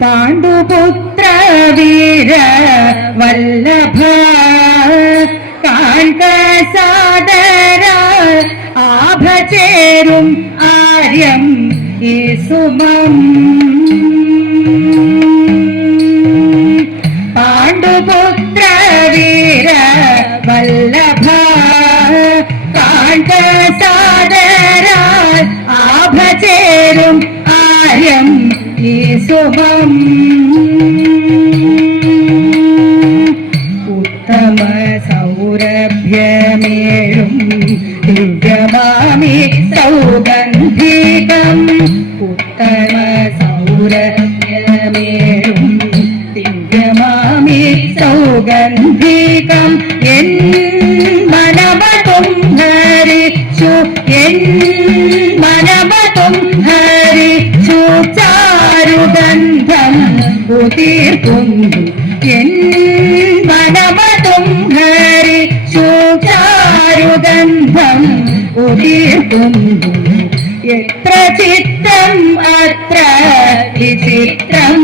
പാണ്ഡുപുത്ര വീര വല്ലഭ കാൺക സാദര ആഭചേരും ആര്യം യേസുമം സുമം പാണ്ഡുപുത്ര വീര വല്ലഭ കാണ്ട സാദര ആഭചേരും ആര്യം സുമം ഉത്തമ സൗരഭ്യമേഴും ദിവ്യമാമി സൗഗന്ധികം ഉത്തമ സൗരഭ്യമേഴും ദിവ്യമാമി സൗഗന്ധികം N ചാരുഗന്ധം ഉതിർക്കുന്നു N മനമതും ഹരിച്ചു ചാരുഗന്ധം ഉതിർക്കുന്നു എത്ര ചിത്രം അത്ര വിചിത്രം.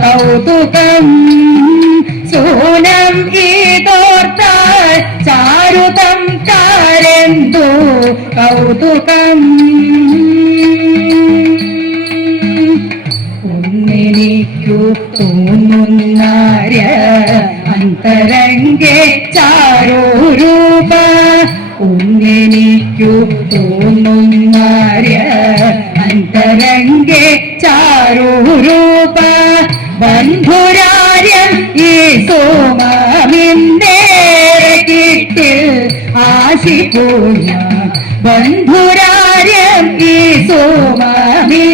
കൗതുകം സൂനം ഇതോർത്താൽ ബന്ധുരാര്യം ഈ സോമിന്നേറെ കിട്ടിൽ ആശിപ്പൂഞ്ഞ ബന്ധുരാര്യം ഈ സോമിന്നേറെ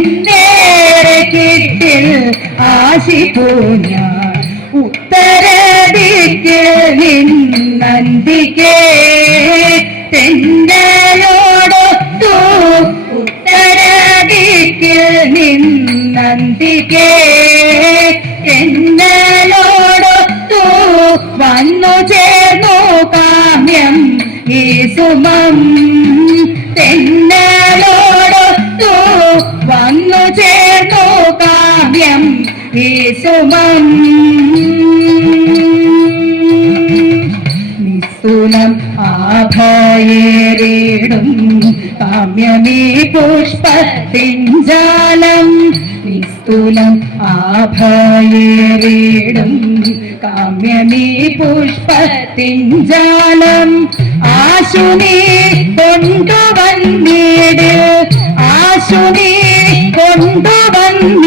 കിട്ടിൽ ആശിപ്പൂഞ്ഞ ഉത്തരദിക്ക് നിന്നന്തിക്കേ തെന്നലോടൊത്തു ഉത്തരദിക്ക് നിന്നന്തിക്കേ. ഈ സുമം തെന്നലോടൊത്തു വന്നു ചേർന്നു കാവ്യം ഈ സുമം നിസ്തുലം ആഭയേറിടും കാമ്യമേ പുഷ്പത്തിഞ്ചാലം. നിസ്തുലം ആഭയേറിടും കാമ്യമേ പുഷ്പത്തിഞ്ചാലം. ആശുനീ കൊണ്ടുവന്നീട്. ആശുനീ കൊണ്ടുവന്നീട്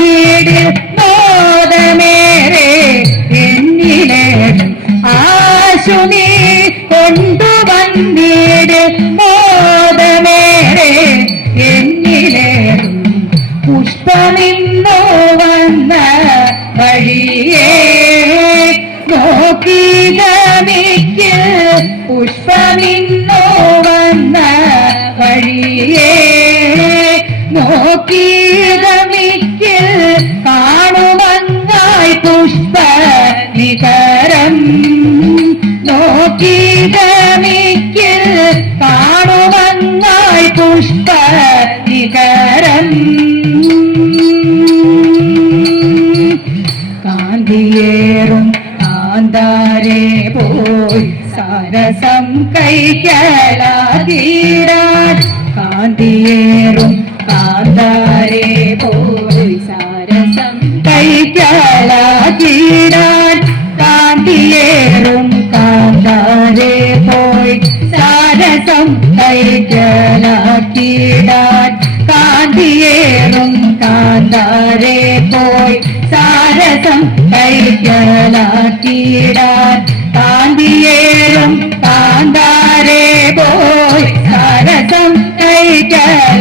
കാന്താരെ പോയി സരസം കൈകളാതീരാൻ കാന്തിയേറും കാന്താരെ പോയി സരസം കൈകളാതീരാൻ കാന്തിയേറും കാന്താരെ പോയി സാരസം കൈകളാക്കിടാൻ കാന്തിയേറും കാന്താരെ പോയി സാരസം കൈകളാക്കിടാൻ കാന്തിയേറും കാന്താരെ പോയി സാരസം കൈകളാക്കിടാൻ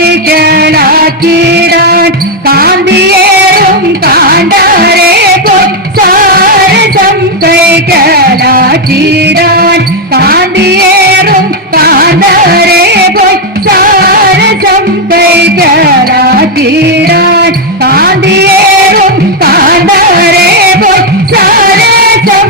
സാരസം കൈക്കലാക്കിടാൻ കാന്തിയേറും കാണ്ടാരെ പോയി സാരസം കൈക്കലാക്കിടാൻ കാന്തിയേറും കാണ്ടാരെ പോയി സാരസം കൈക്കലാക്കിടാൻ കാന്തിയേറും കാണ്ടാരെ പോയി സാരസം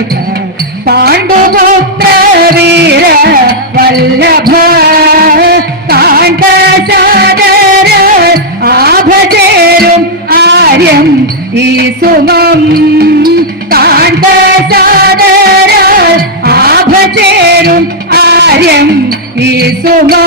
ചൊൽക പാണ്ഡുപുത്ര വീര വല്ലഭ കാണ്ട സാദര ആഭചേരും ആര്യം ഈ സുമം. കാണ്ട സാദര ആഭചേരും ആര്യം ഈ സുമം.